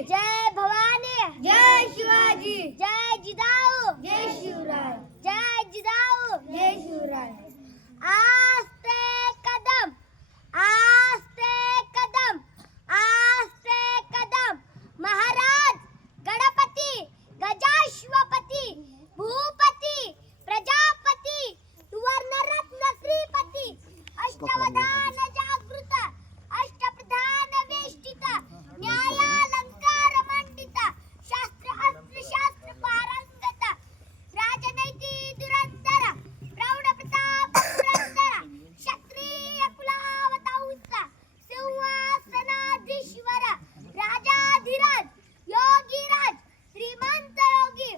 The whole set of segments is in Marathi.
जय भवानी, जय शिवाजी, जय जिजाऊ, जय शिवराय, जय जिजाऊ, जय शिवराय. आस्ते कदम, आस्ते कदम, आस्ते कदम. महाराज गणपती, गजाश्वपती, भूपती, प्रजापती, सुवर्णरत्न श्रीपती, अष्टवधान जागृत, अष्टप्रधान वेष्टित, न्यायालंकार मंडित, शास्त्र अस्त्र शास्त्र पारंगत, राजनैती दुरंतर, प्रौढ प्रताप पुरंदर, क्षत्रिय कुलावतंस, सिंहासनाधीश्वर, राजाधिराज, योगीराज, श्रीमंत योगी,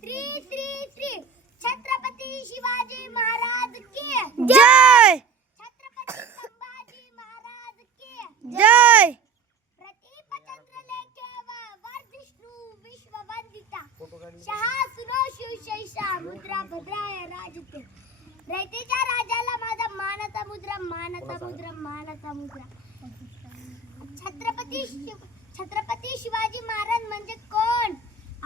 श्री श्री श्री छत्रपती शिवाजी महाराज की जय, छत्रपती संभाजी महाराज की जय. प्रतिपचंद्र लेखे वर्धिष्णु विश्ववंदिता, शहा सुनो शिवशैषा मुद्रा भद्राय राजते. रयतेच्या राजाला माझा मानाचा मुद्रा, मानाचा मुद्रा, मानाचा मुद्रा. छत्रपती शिवाजी महाराज म्हणजे कोण?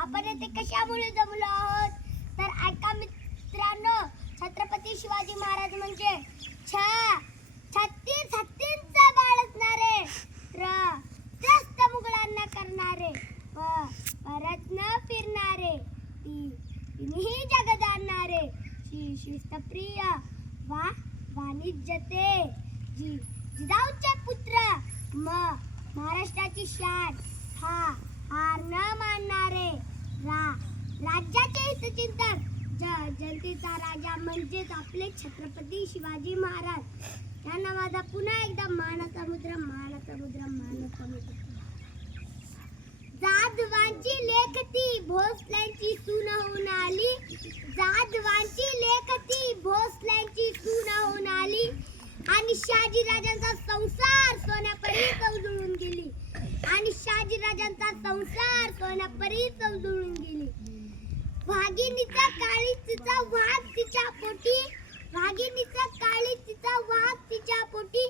आपण येथे कशामुळे जमलो आहोत? तर ऐका मित्रांनो, छत्रपती शिवाजी महाराज म्हणजे छत्तीस हत्तींचा बाळ असणारे, त्रस्त मुघलांना करणारे, परत न फिरणारे, तिन्ही जग जाणणारे, शिस्तप्रिय वाणिज्यते, जिजाऊचे पुत्र, महाराष्ट्राची शान, हार न मानणारे, राज्याचे हितचिंतक, जनतेचा राजा म्हणजेच आपले छत्रपती शिवाजी महाराज यांना माझा पुन्हा एकदा मानाचा मुद्रा, मानाचा मुद्रा, मानाचा मुद्रा. जाधवांची लेखती भोसल्यांची सून होऊन आली, जाधवांची लेखती भोसल्यांची सून होऊन आली, आणि शहाजी राजांचा संसार सोन्यापरीत उजळून गेली, आणि शहाजी राजांचा संसार सोन्यापरीत उजळून गेली. वाघिणीचा काळीचा वाघ तिच्या पोटी, वाघिणीचा काळीचा वाघ तिच्या पोटी,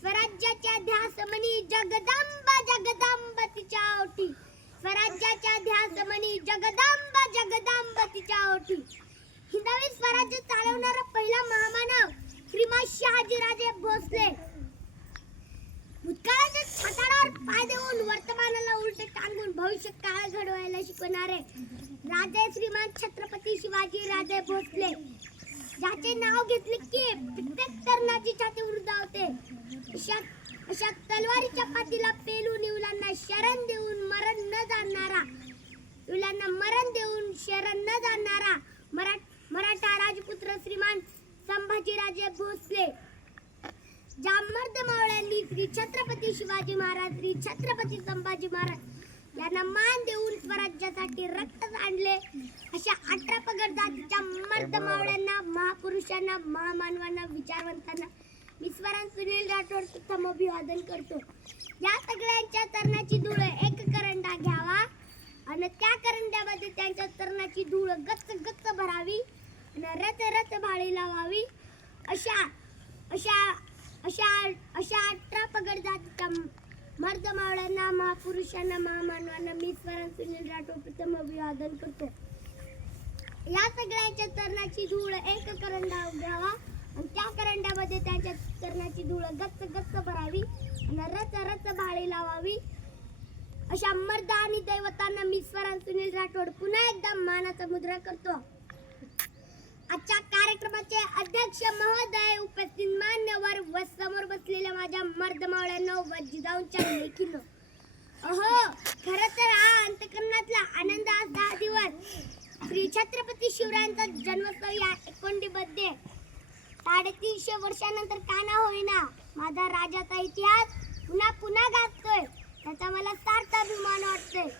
स्वराज्याच्या ध्यासमनी जगदंब जगदंब तिच्या ओठी, स्वराज्याच्या ध्यासमनी जगदंब जगदंब तिच्या ओठी. हिंदवी स्वराज्य चालवणारा पहिला महामानव श्रीमान शहाजीराजे भोसले. भूतकाळाच्या छाताडावर पाय देऊन वर्तमानाला उलटे टांगून भविष्य काळ घडवायला शिकवणारे राजे श्रीमान छत्रपती शिवाजी राजे भोसले, ज्याचे नाव घेतले की प्रत्येक तरुणाची छाती उडदावते. अशा तलवारीच्या पाठीला पेलून युलांना शरण देऊन मरण न जाणणारा, युलांना मरण देऊन शरण न जाणणारा मराठा राजपुत्र श्रीमान संभाजीराजे भोसले, ज्या मर्द मावळ्यांनी श्री छत्रपती शिवाजी महाराज, श्री छत्रपती संभाजी महाराज यांना मान देऊन स्वराज्यासाठी रक्त सांडले, अशा 18 पगड जातीच्या मर्द मावळ्यांना, महापुरुषांना, महामानवांना, विचारवंतांना मी स्वरांत सुनील राठोड प्रथम अभिवादन करतो. या सगळ्यांच्या तरणाची धूळ एक करंडा घ्यावा आणि त्या करंड्यामध्ये त्यांच्या तरणाची धूळ गच्च गच्च भरावी आणि रथ रथ भाळी लावावी. अशा अशा अशा अशा 18 पगड जातीच्या मर्द मावळ्यांना, महापुरुषांना, महामानवांना मी स्वरांत सुनील राठोड प्रथम अभिवादन करतो. या सगळ्यांच्या तरणाची धूळ एक करंडा घ्यावा आणि त्या करंड्यामध्ये त्यांच्या तरणाची धूळ गच्च गच्च भरावी आणि रथ रथ भाळी लावावी. अशा मर्द आणि दैवतांना मी स्वरांत सुनील राठोड पुन्हा एकदा मानाचा मुद्रा करतो. आजच्या कार्यक्रमाचे अध्यक्ष महोदय, उपस्थित मान्यवर व समोर बसलेल्या माझ्या मर्द मावळ्यांना व जिजाऊंच्या लेखीनो, अहो खरं तर हा अंतकरणातला आनंद आज 10 दिवस श्री छत्रपती शिवरायांचा जन्मोत्सव या 89मध्ये 350 वर्षानंतर का ना होईना माझा राजाचा इतिहास पुन्हा पुन्हा गाजतोय, त्याचा मला सार्थ अभिमान वाटतोय.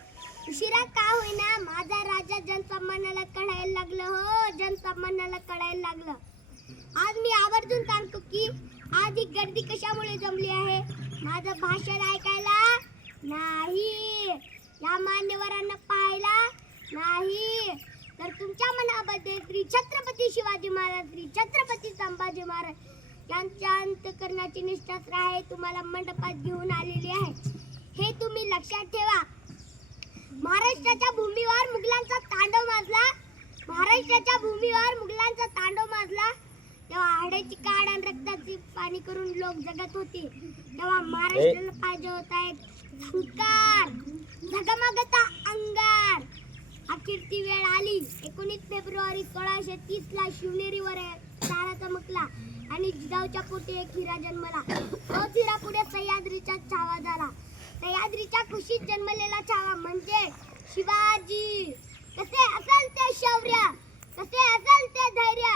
उशिरा का होईना माझा राजा जनसामान्याला कळायला लागलं, हो जनसामान्याला कळायला लागलं. आज मी आवर्जून सांगतो की आज ही गर्दी कशामुळे जमली आहे. माझं भाषण ऐकायला नाही, या मान्यवरांना पाहायला नाही, तर तुमच्या मनामध्ये श्री छत्रपती शिवाजी महाराज, श्री छत्रपती संभाजी महाराज यांच्या अंतःकरणाची निष्ठा आहे तुम्हाला मंडपात घेऊन आलेली आहे. हे तुम्ही लक्षात ठेवा. महाराष्ट्राच्या भूमीवर मुघलांचा तांडव माजला तेव्हा हाडाची काढ आणि रक्ताची पाणी करून लोक जगत होते तेव्हा महाराष्ट्राला पाहिजे होता एक हुंकार झगमगता अंगार. अखेर ती वेळ आली. 19 फेब्रुवारी 1630 ला शिवनेरीवर तारा चमकला आणि जिजाऊच्या पोटी एक हिरा जन्मला. तोच हिरा पुढे सह्याद्रीचा छावा झाला. सह्याद्रीच्या कुशीत जन्मलेला छावा म्हणजे शिवाजी. कसे असेल ते शौर्य, कसे असेल ते धैर्य,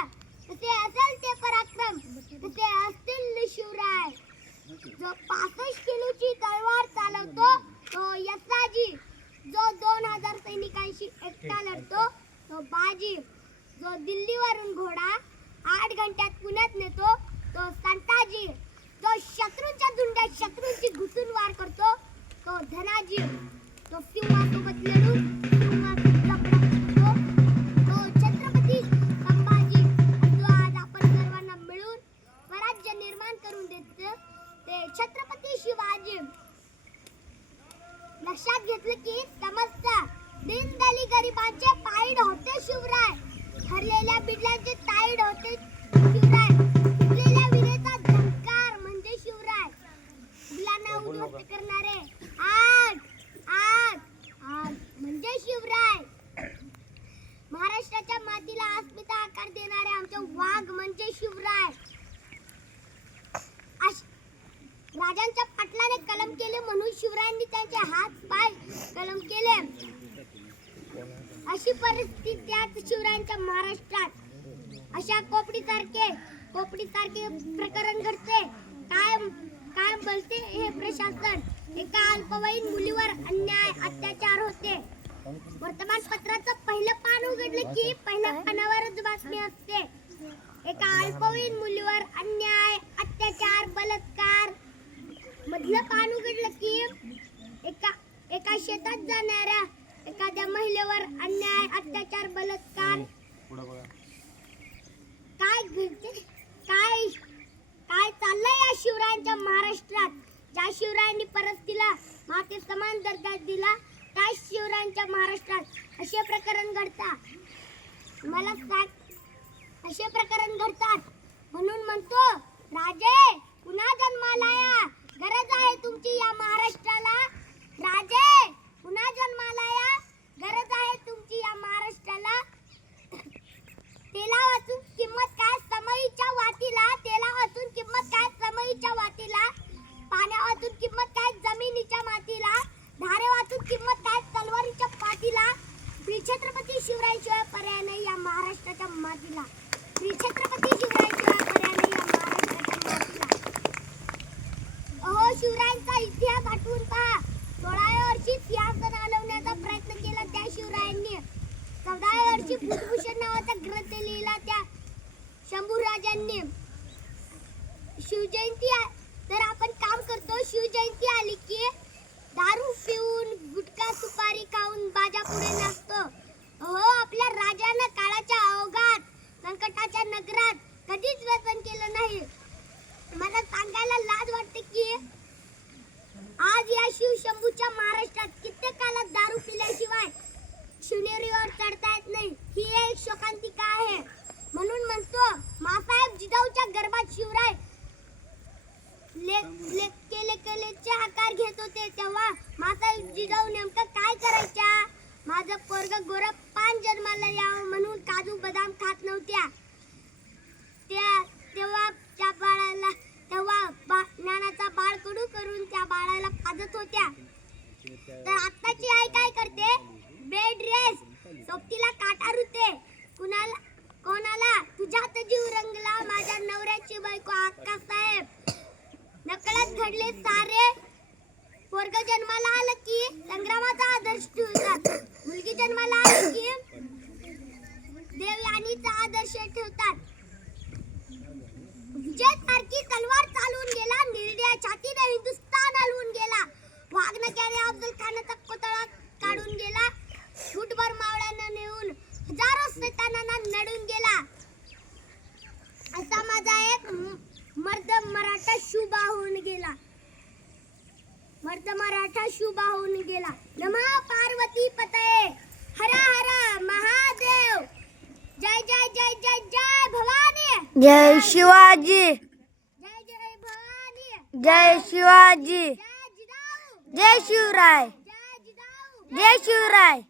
कसे असेल ते पराक्रम, कसे असतील शिवराय. जो 65 किलोची तलवार चालवतो तो यसाजी. जो 2000 सैनिकांशी एकटा लढतो तो बाजी. जो दिल्लीवरून घोडा 8 घंट्यात पुण्यात नेतो तो संताजी. जो शत्रूंच्या झुंड्यात शत्रूंची घुसून वार करतो तो धनाजी. तो सिंहासोबत लढून सिंहाचा लपडा करतो तो छत्रपती संभाजी. जो आज आपण सर्वांना मिळून स्वराज्य निर्माण करून देतो ते छत्रपती शिवाजी. लक्षात घेतलं की समजतं दीनदलित गरिबांचे पाईड होते शिवराय. हरलेल्या बिडल्यांचे ताईड होते शिवराय. फुटलेल्या विरेचा झंकार म्हणजे शिवराय. मुलांना उद्ध्वस्त करणारे आग आग आग म्हणजे शिवराय. महाराष्ट्राच्या मातीला अस्मिता आकार देणारे आमचे वाघ म्हणजे शिवराय. राजांच्या पाटलाने कलम केले म्हणून शिवरायांनी त्यांचे हात पाय कलम केले. अशी परिस्थिती आज शिवरायांच्या महाराष्ट्रात अशा कोपडीसारखे प्रकरण घडते. काय बोलते हे प्रशासन. एका अल्पवयीन मुलीवर अन्याय अत्याचार होते. वर्तमानपत्राचं पहिलं पान उघडलं की पहिल्या पानावरच बातमी असते. एका अल्पवयीन मुलीवर अन्याय अत्याचार बलात्कार. मधलं पान उघडलं की एका शेतात जाणाऱ्या एखाद्या महिलेवर अन्याय अत्याचार बलात्कार. काय घडते काय चाललंय या शिवरायांच्या महाराष्ट्रात. ज्या शिवरायांनी परस्त्रीला माते समान दर्जा दिला त्या शिवरायांच्या महाराष्ट्रात असे प्रकरण घडतात. मला सांग असे प्रकरण घडतात म्हणून म्हणतो राजे पुन्हा जन्माला या. गरज आहे तुमची या महाराष्ट्राला. राजे पुन्हा जन्माला या. गरज आहे तुमची या महाराष्ट्राला. तेला वाचून किंमत काय समईच्या वाटीला. तेला वाचून किंमत काय समईच्या वाटीला. पाण्या वाचून किंमत काय जमिनीच्या मातीला. धारे वाचून किंमत काय तलवारीच्या पाठीला. श्री छत्रपती शिवरायांशिवाय पर्याय नाही या महाराष्ट्राच्या मातीला. श्री छत्रपती शिवरायांशिवाय पर्याय नाही या महाराष्ट्राच्या मातीला. अहो शिवरायांचा इतिहास आठवून पहा. 16व्या वर्षी सिंहासन हलवण्याचा प्रयत्न केला त्या शिवरायांनी. 14व्या वर्षी बुधभूषण नावाचा ग्रंथ लिहिला त्या शंभूराजांनी. शिवजयंती तर आपण काम करतो. शिवजयंती आली की दारू पिऊन गुटखा सुपारी खाऊन बाजा पुढे नाचतो. अहो आपल्या राजानं काळाच्या ओघात संकटाच्या नगरात कधीच व्यसन केलं नाही. मला सांगायला लाज वाटते की आज या शिवशंभूच्या महाराष्ट्रात कित्येकाला दारू पिल्याशिवाय शिवनेरीवर चढता येत नाही. ही एक शोकांतिका आहे. म्हणून म्हणतो मासाहेब जिजाऊच्या गर्भात शिवराय कलेचे आकार घेत होते तेव्हा मासाहेब जिजाऊ नेमकं काय करायच्या. माझं पोरग गोरं पान जन्माला यावं म्हणून काजू बदाम खात नव्हत्या. तेव्हा ज्ञानाचा बाळकडू करून त्या बाळाला पाजत होत्या. तर आत्ताची आई काय करते. बेड रेस सोबतीला काटा रुते. कोणाला तुझ्यात जीव रंगला माझ्या नवऱ्याची बायको अक्कासाहेब. नकळत घडले सारे. पोरग जन्माला आलं की संग्रामाचा आदर्श ठेवतात. मुलगी जन्माला आली की देवयानीचा आदर्श ठेवतात. विजय सारखी तलवार चालवून गेला. निर्दय छातीने हिंदुस्थान हलवून गेला. वाघनक्याने अफजल खानाचा पुतळा काढून गेला. फुटभर मावळ्यांना नेऊन हजारो सैतानांना नडून गेला. असा माझा एक मर्द मराठा शुभा होऊन गेला. नमः पार्वती पतये हर हर महादेव. जय जय शिवाजी. जय जय भवानी. जय शिवाजी. जय जिजाऊ. जय शिवराय. जय जिजाऊ. जय शिवराय.